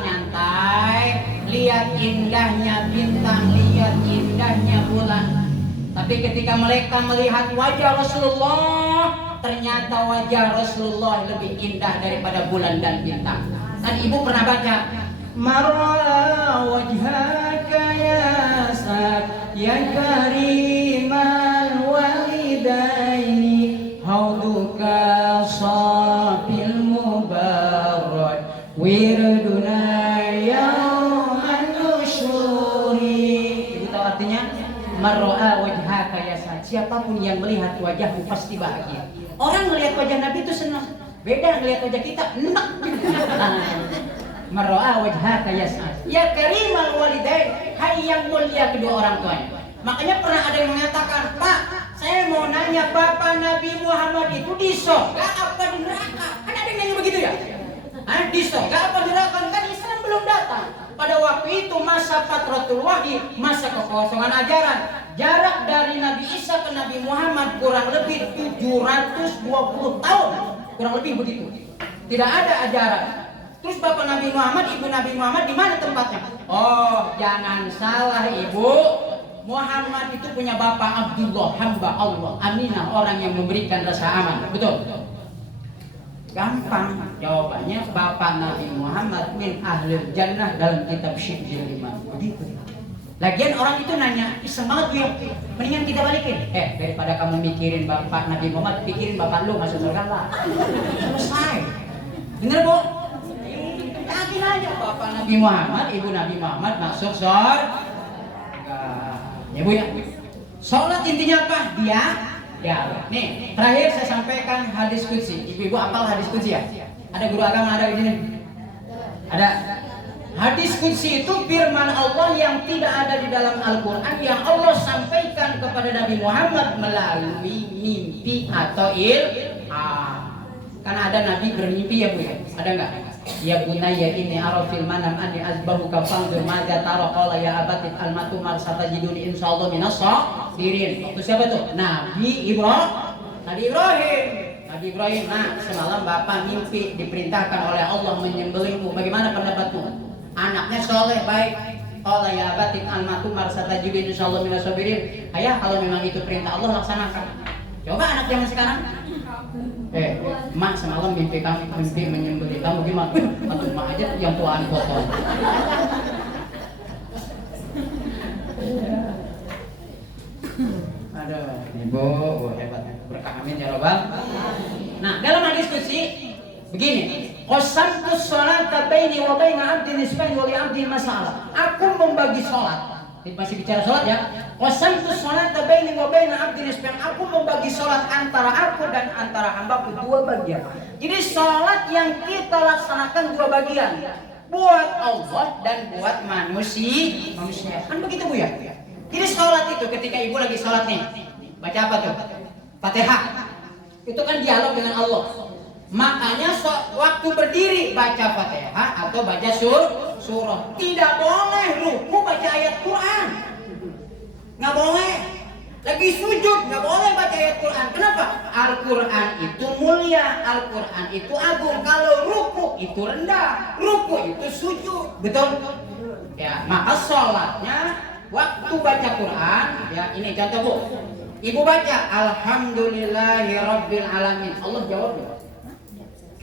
nyantai, lihat indahnya bintang, lihat indahnya bulan. Tapi ketika mereka melihat wajah Rasulullah, ternyata wajah Rasulullah lebih indah daripada bulan dan bintang. Dan ibu pernah baca, marra wajhaka ya Sa'd ya karimal walidaini hauduka safil mubarak wirduna yauman nusyuri. Itu tahu artinya? Marra wajhaka ya Sa'd, siapapun yang melihat wajahmu pasti bahagia. Orang melihat wajah Nabi itu senang, beda melihat wajah kita enak. Marra wajhaka ya Sa'd ya karimal walidain, hai yang mulia kedua orang tuanya. Makanya pernah ada yang mengatakan, Pak, saya mau nanya Bapak Nabi Muhammad itu di surga apa di neraka? Kan ada yang nanya begitu ya? Di surga apa di neraka? Kan Islam belum datang. Pada waktu itu masa fatratul wahyi, masa kekosongan ajaran. Jarak dari Nabi Isa ke Nabi Muhammad kurang lebih 720 tahun. Kurang lebih begitu. Tidak ada ajaran. Terus Bapak Nabi Muhammad, Ibu Nabi Muhammad di mana tempatnya? Oh, jangan salah Ibu. Muhammad itu punya bapak Abdullah, hamba Allah, Aminah, orang yang memberikan rasa aman. Betul? Gampang. Jawabannya bapak Nabi Muhammad min ahlil jannah dalam kitab Syi'jil Iman. Begitu. Lagian orang itu nanya, iseng banget dia. Mendingan kita balikin. Daripada kamu mikirin bapak Nabi Muhammad, pikirin bapak lu masuk surga lah. Selesai. Bener bu? Yakin aja bapak Nabi Muhammad, ibu Nabi Muhammad masuk surga. Ya bu ya. Sholat intinya apa? Dialog. Nih, terakhir saya sampaikan hadis qudsi. Ibu-ibu apal hadis qudsi ya? Ada guru agama ada di sini? Ada. Hadis qudsi itu firman Allah yang tidak ada di dalam Al-Quran, yang Allah sampaikan kepada Nabi Muhammad melalui mimpi atau ilham. Karena ada Nabi bermimpi ya bu ya? Ada nggak? Ya bunayya inni ara fil manam anni azbahuka fanzur madza tara qala ya abati al-matu mar satajiduni insyaallah minas sabirin. Waktu siapa tuh? Nabi Ibrahim. Nah, semalam bapak mimpi diperintahkan oleh Allah menyembelihmu. Bagaimana pendapatmu? Anaknya soleh baik. Qala ya abati al-matu mar satajiduni insyaallah minas sabirin. Ayah, kalau memang itu perintah Allah laksanakan. Coba anak zaman sekarang. Mak semalam mimpi menyembelih kamu gimana? Atau mak aja yang tuaan potong. Aduh, ibu hebat, berkah amin ya robbal. Nah, dalam hadis qudsi begini, qasamtu sholata baini wa baina 'abdin nisfain wa li 'abdin masalah. Aku membagi sholat. Masih bicara sholat ya. Qasamtu sholata baini wa baina 'abdin nisfain. Aku membagi sholat antara aku dan antara hambaku 2 bagian. Jadi sholat yang kita laksanakan 2 bagian. buat Allah dan buat manusia. Kan begitu Bu ya? Jadi sholat itu ketika ibu lagi sholat nih, baca apa tuh? Fatihah. Itu kan dialog dengan Allah. Makanya waktu berdiri baca Fatihah atau baca surah. Tidak boleh ruku baca ayat Quran. Nggak boleh. Lagi sujud nggak boleh baca ayat Quran. Kenapa? Al-Quran itu mulia, Al-Quran itu agung. Kalau ruku itu rendah, ruku itu sujud. Betul? Ya, maka sholatnya waktu baca Quran, ya ini contoh Bu. Ibu baca Alhamdulillahirabbil alamin. Allah jawab ya.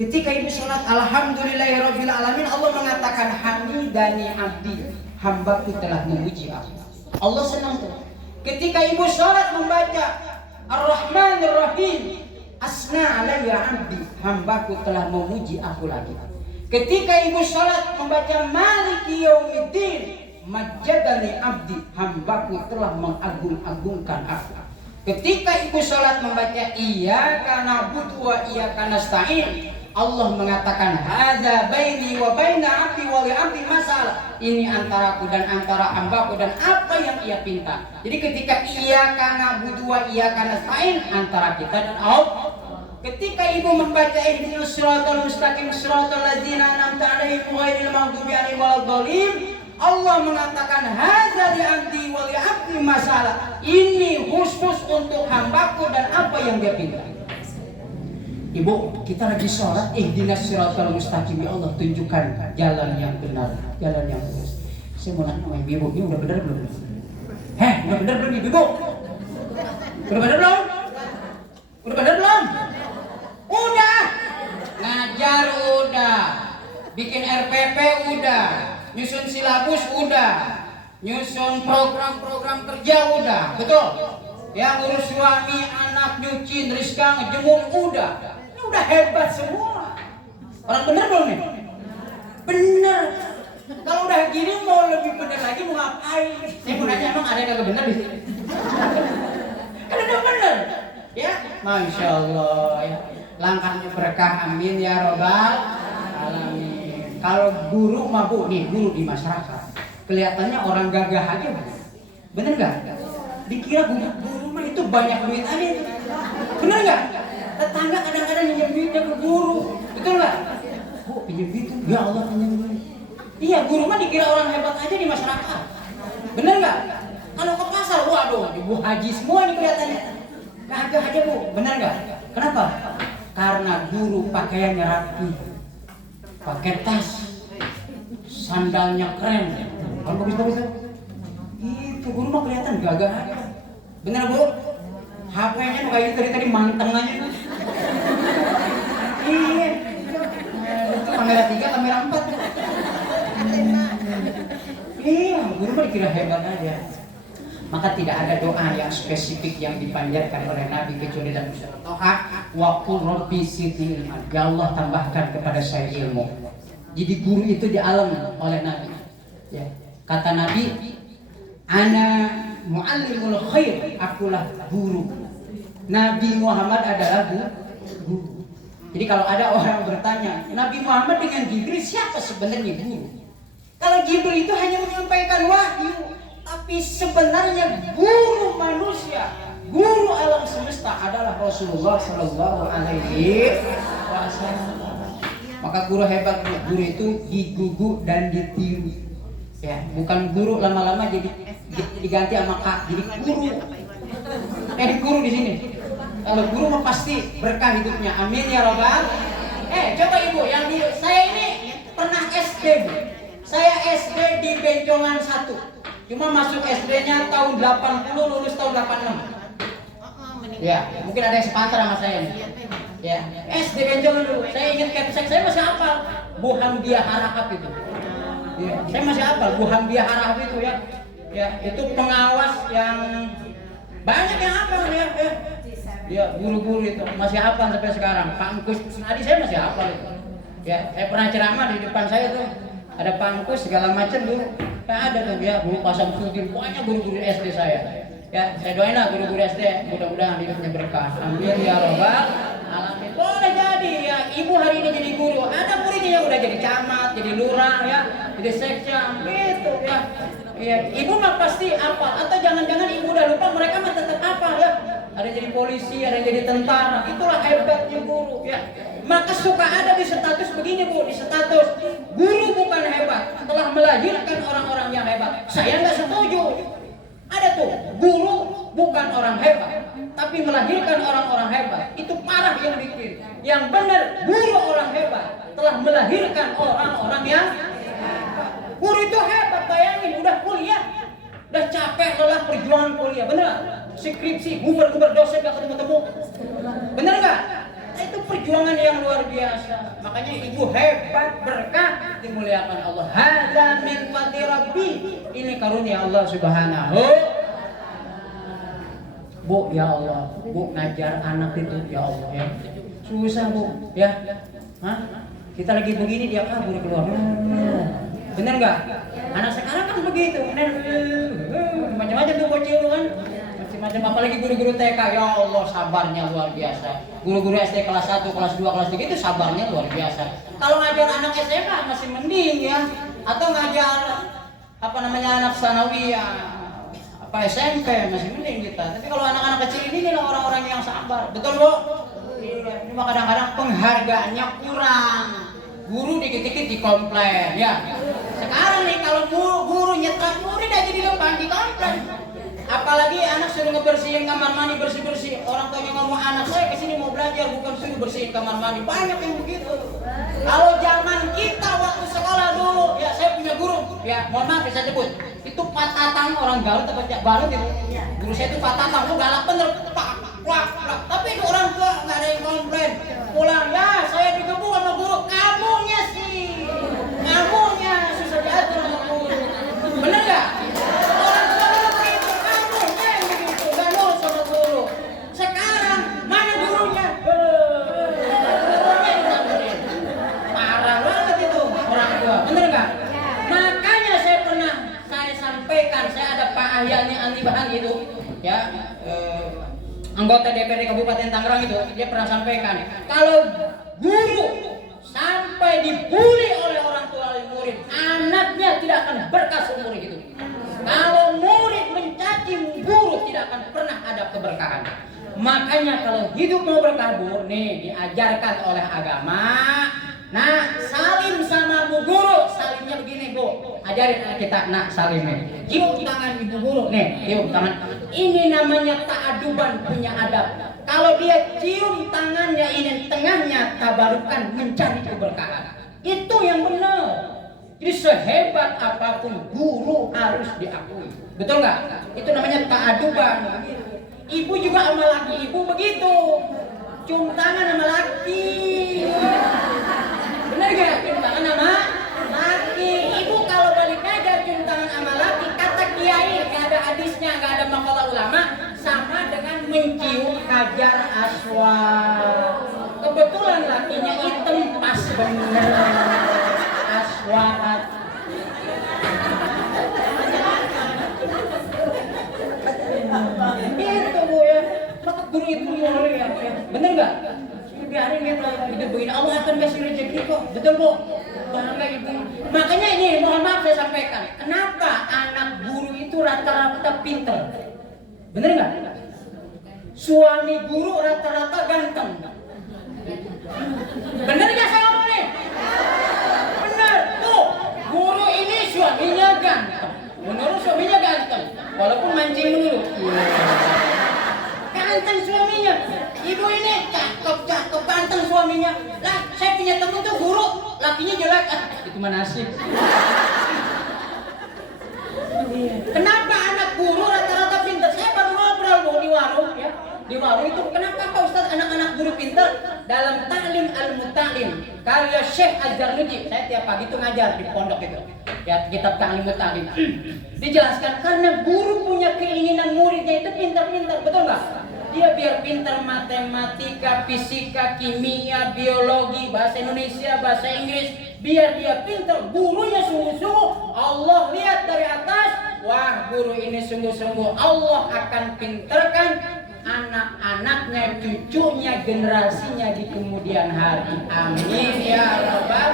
Ketika ibu sholat Alhamdulillahirabbil alamin, Allah mengatakan hamidani abdi, hambaku telah memuji aku. Allah senang tuh. Ketika ibu sholat membaca Ar-Rahmanir Rahim, asna alayya abdi, hambaku telah memuji aku lagi. Ketika ibu sholat membaca Maliki Yaumiddin, majjadani abdi, hambaku telah mengagung-agungkan aku. Ketika ibu sholat membaca Iyyaka na'budu wa iyyaka nasta'in, Allah mengatakan hadza baini wa baina abdi wa li abdi masalah. Ini antaraku dan antara hambaku dan apa yang ia pinta. Jadi ketika iyyaka na'budu wa iyyaka nasta'in, antara kita dan Allah. Ketika ibu membaca ihdinas siratal mustaqim siratal ladzina an'amta 'alaihim ghairil maghdubi 'alaihim waladdallin, Allah mengatakan hadza li abdi wa li abdi masalah. Ini khusus untuk hambaku dan apa yang dia pinta. Ibu, kita lagi sholat, ihdinas siratal mustaqim, ya Allah tunjukkan jalan yang benar, jalan yang lurus. Saya mau nanya sama ibu, ini udah benar belum? Udah benar belum ibu? Udah benar belum? Udah benar belum? Udah. Ngajar udah. Bikin RPP udah. Nyusun silabus udah. Nyusun program-program kerja udah. Betul? Ya, ngurus suami, anak, nyuci, rizka, ngejemur udah. Udah hebat semua. Orang bener belum nih? Bener. Kalau udah gini mau lebih bener lagi mau ngapain? Saya mau nanya, emang ada yang kagak bener di sini? Kan udah bener. Ya, Masya Allah ya. Langkahnya berkah, amin ya robbal alamin. Kalau guru mah Bu, nih guru di masyarakat, kelihatannya orang gagah aja. Bener gak? Dikira guru mah itu banyak duit aja. Bener gak? Tetangga kadang-kadang pinjam duitnya ke guru, betul nggak? Bu, pinjam duit tuh, ya Allah pinjam duit. Iya, guru mah dikira orang hebat aja di masyarakat, bener nggak? Kalau ke pasar, waduh, ibu haji semua nih kelihatannya. Kagak aja Bu, bener nggak? Kenapa? Karena guru pakaiannya rapi, pakai tas, sandalnya keren, kalau bagus-bagus tuh. Itu guru mah kelihatan gagah aja, bener Bu? HP-nya tuh kayak tadi manteng aja tuh. Iya. Itu kamera 3, kamera 4 tuh. Iya, guru mah dikira hebat aja. Maka tidak ada doa yang spesifik yang dipanjatkan oleh Nabi kecuali dalam surah Toha, wa qul rabbi zidni ilma. Ya Allah tambahkan kepada saya ilmu. Jadi guru itu dialam oleh Nabi. Ya. Kata Nabi, ana muallimul khair, akulah guru. Nabi Muhammad adalah guru. Jadi kalau ada orang bertanya, Nabi Muhammad dengan Jibril siapa sebenarnya guru? Kalau Jibril itu hanya menyampaikan wahyu, tapi sebenarnya guru manusia, guru alam semesta adalah Rasulullah Shallallahu Alaihi Wasallam. Maka guru hebat, guru itu digugu dan ditiru. Ya, bukan guru lama-lama jadi diganti sama kak, jadi guru. Guru di sini. Kalau guru mah pasti berkah hidupnya. Amin ya robbal. Coba ibu yang di saya ini pernah SD. Saya SD di Bencongan 1. Cuma masuk SD-nya tahun 80, lulus tahun 86. Ya, mungkin ada yang sepantar sama saya nih. Ya, SD Bencongan dulu. Saya ingat kapsek saya masih hafal. Bu Hamdiah Harahap itu. Ya, saya masih hafal Bu Hamdiah Harahap itu ya. Ya, itu pengawas yang banyak yang hafal ya. Ya, guru-guru itu masih hafal sampai sekarang. Pak Angkus Sunadi saya masih hafal itu. Ya, saya pernah ceramah di depan saya tuh. Ada Pak Angkus segala macam dulu. Ada tuh ya, guru pasang sudin, banyak guru-guru SD saya. Ya, saya doain lah guru-guru SD, mudah-mudahan hidupnya berkah. Amin ya robbal alamin. Boleh jadi ya, ibu hari ini jadi guru, ada murid ya udah jadi camat, jadi lurah ya, jadi sekcam gitu ya. Ya, ibu mah pasti apa? Atau jangan-jangan ibu udah lupa mereka mah tetap apa ya? Ada jadi polisi, ada jadi tentara. Itulah hebatnya guru ya. Maka suka ada di status begini Bu, di status guru bukan hebat, telah melahirkan orang-orang yang hebat. Saya nggak setuju. Ada tuh guru bukan orang hebat, tapi melahirkan orang-orang hebat. Itu parah yang bikin. Yang benar guru orang hebat telah melahirkan orang-orang yang hebat. Guru itu hebat, bayangin udah kuliah, udah capek lelah perjuangan kuliah, bener? Skripsi, nguber-nguber dosen gak ketemu-temu, bener nggak? Itu perjuangan yang luar biasa. Makanya ibu hebat, berkah, dimuliakan Allah. Hadza min fadli Rabbi. Ini karunia Allah Subhanahu. Bu, ya Allah, Bu ngajar anak itu, ya Allah ya. Susah Bu, ya. Hah? Kita lagi begini dia kabur keluar. Bener nggak? Anak sekarang kan begitu, macam-macam tuh bocil tuh kan. Macam apalagi guru-guru TK, ya Allah sabarnya luar biasa. Guru-guru SD kelas 1, kelas 2, kelas 3 itu sabarnya luar biasa. Kalau ngajar anak SMA masih mending ya, atau ngajar apa namanya anak sanawiyah, apa SMP masih mending kita. Tapi kalau anak-anak kecil ini nih orang-orang yang sabar, betul Bu? Iya. Cuma kadang-kadang penghargaannya kurang. Guru dikit-dikit dikomplain ya. Sekarang nih kalau guru nyetak murid aja di depan dikomplain. Apalagi anak suruh ngebersihin kamar mandi, bersih-bersih. Orang tuanya ngomong anak saya kesini mau belajar, bukan suruh bersihin kamar mandi. Banyak yang begitu. Kalau zaman kita waktu sekolah dulu, ya saya punya guru, ya mohon maaf saya sebut, itu Pak Tatang, orang Garut atau Balut itu. Guru saya itu Pak Tatang, lu galak bener, pak. Tapi itu orang tua nggak ada yang komplain. Pulang ya saya digebuk sama guru, kamunya sih, kamunya susah diatur sama guru. Bener nggak? Orang tua dulu begitu, kamunya yang begitu, nggak nurut sama guru. Sekarang mana gurunya? Gurunya disamperin. Parah banget itu orang tua, bener nggak? Makanya saya sampaikan, saya ada Pak Ahyani Anibahan itu, ya. Anggota DPRD Kabupaten Tangerang itu, dia pernah sampaikan kalau guru sampai dibully oleh orang tua murid, anaknya tidak akan berkah seumur hidup. Kalau murid mencaci guru, tidak akan pernah ada keberkahan. Makanya kalau hidup mau berkah Bu, nih diajarkan oleh agama. Nah, salim sama bu guru, salimnya begini Bu. Ajarin anak kita, nak salim nih. Cium tangan ibu guru, nih, cium tangan. Ini namanya ta'aduban, punya adab. Kalau dia cium tangannya ini tengahnya, tabarukan mencari keberkahan. Itu yang benar. Jadi sehebat apapun guru harus diakui. Betul nggak? Itu namanya ta'aduban. Ibu juga sama laki ibu begitu. Cium tangan sama laki. Benar gak? Cium tangan sama laki. Ibu kalau balik ngajar cium tangan sama laki, kata kiai, gak ada hadisnya, gak ada makalah ulama, sama dengan mencium hajar aswad. Kebetulan lakinya hitam, pas bener aswad. Itu Bu ya. Maka guru itu mulia ya. Bener gak? Biarin kita hidup begini, Allah akan kasih rezeki kok. Betul Bu? Bangga ibu. Makanya ini mohon maaf saya sampaikan, kenapa anak guru itu rata-rata pinter? Bener nggak? Suami guru rata-rata ganteng. Bener nggak saya ngomong nih? Bener tuh, guru ini suaminya ganteng. Menurut suaminya ganteng, walaupun mancing menurut. Ganteng suaminya. Ibu ini cakep ganteng suaminya. Lah, saya punya temen tuh guru, lakinya jelek. Itu mana nasib. Kenapa anak guru rata-rata pintar? Saya baru ngobrol Bu di warung ya. Di warung itu kenapa Pak Ustadz anak-anak guru pintar? Dalam Ta'lim Al-Muta'lim karya Syekh Az-Zarnuji, saya tiap pagi tuh ngajar di pondok itu. Ya, kitab Ta'lim Muta'lim. Dijelaskan karena guru punya keinginan muridnya itu pintar-pintar, betul nggak? Dia biar pintar matematika, fisika, kimia, biologi, bahasa Indonesia, bahasa Inggris, biar dia pintar. Gurunya sungguh-sungguh, Allah lihat dari atas, wah guru ini sungguh-sungguh, Allah akan pintarkan anak-anaknya, cucunya, generasinya di kemudian hari. Amin ya rabbal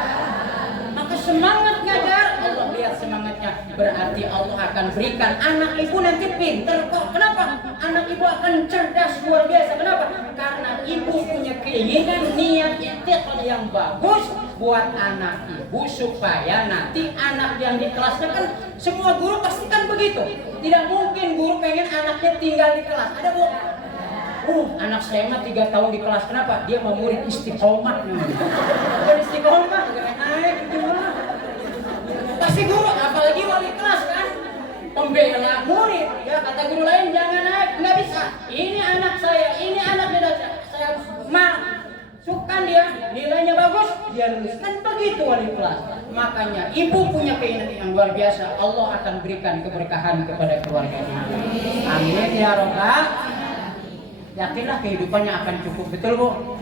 semangat ngajar, Allah lihat semangatnya, berarti Allah akan berikan anak ibu nanti pinter kok. Kenapa? Anak ibu akan cerdas luar biasa. Kenapa? Karena ibu punya keinginan, niat, ikhtiar yang bagus buat anak ibu supaya nanti anak yang di kelasnya kan semua guru pasti kan begitu. Tidak mungkin guru pengen anaknya tinggal di kelas. Ada bu? Anak saya mah 3 tahun di kelas. Kenapa? Dia mau murid istiqomah. Bukan istiqomah, naik gitu lah. Pasti guru, apalagi wali kelas kan, pembela murid. Ya kata guru lain jangan naik, nggak bisa. Ini anak saya, ini anak saya masukkan dia, nilainya bagus, dia lulus. Kan begitu wali kelas. Makanya ibu punya keinginan yang luar biasa. Allah akan berikan keberkahan kepada keluarganya. Amin ya robbal. Yakinlah kehidupannya akan cukup, betul bu?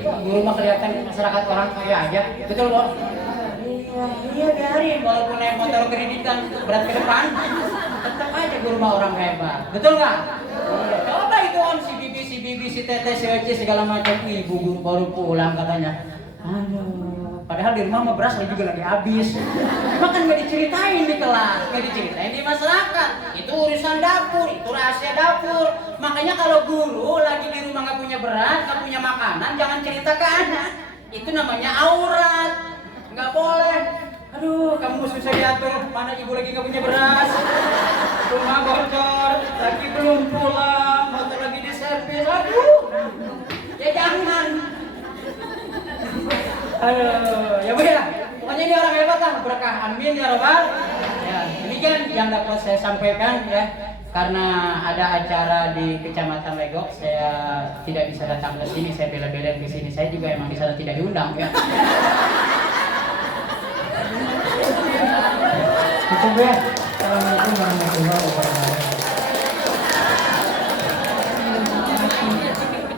Guru mah kelihatan masyarakat orang kaya aja, betul bu? Iya biarin, walaupun naik motor kreditan berat ke depan, tetap aja guru mah orang hebat, betul nggak? Coba itu om si bibi, si teteh, si oce segala macam, ibu guru baru pulang katanya. Aduh, padahal di rumah mah beras juga lagi habis. Makan nggak diceritain di kelas, nggak diceritain di masyarakat. Itu urusan dapur, itu rahasia dapur. Makanya kalau guru lagi di rumah nggak punya beras, nggak punya makanan, jangan cerita ke anak. Itu namanya aurat, nggak boleh. Aduh, kamu susah diatur. Mana ibu lagi nggak punya beras, rumah bocor, lagi belum pulang, motor lagi diservis. Aduh, ya jangan. Aduh, ya bu ya. Pokoknya ini orang hebat lah, berkah. Amin ya robbal. Ya, demikian yang dapat saya sampaikan ya. Karena ada acara di Kecamatan Legok, saya tidak bisa datang ke sini. Saya bela-belain ke sini. Saya juga emang di sana tidak diundang ya. Itu ya. Assalamualaikum warahmatullahi wabarakatuh.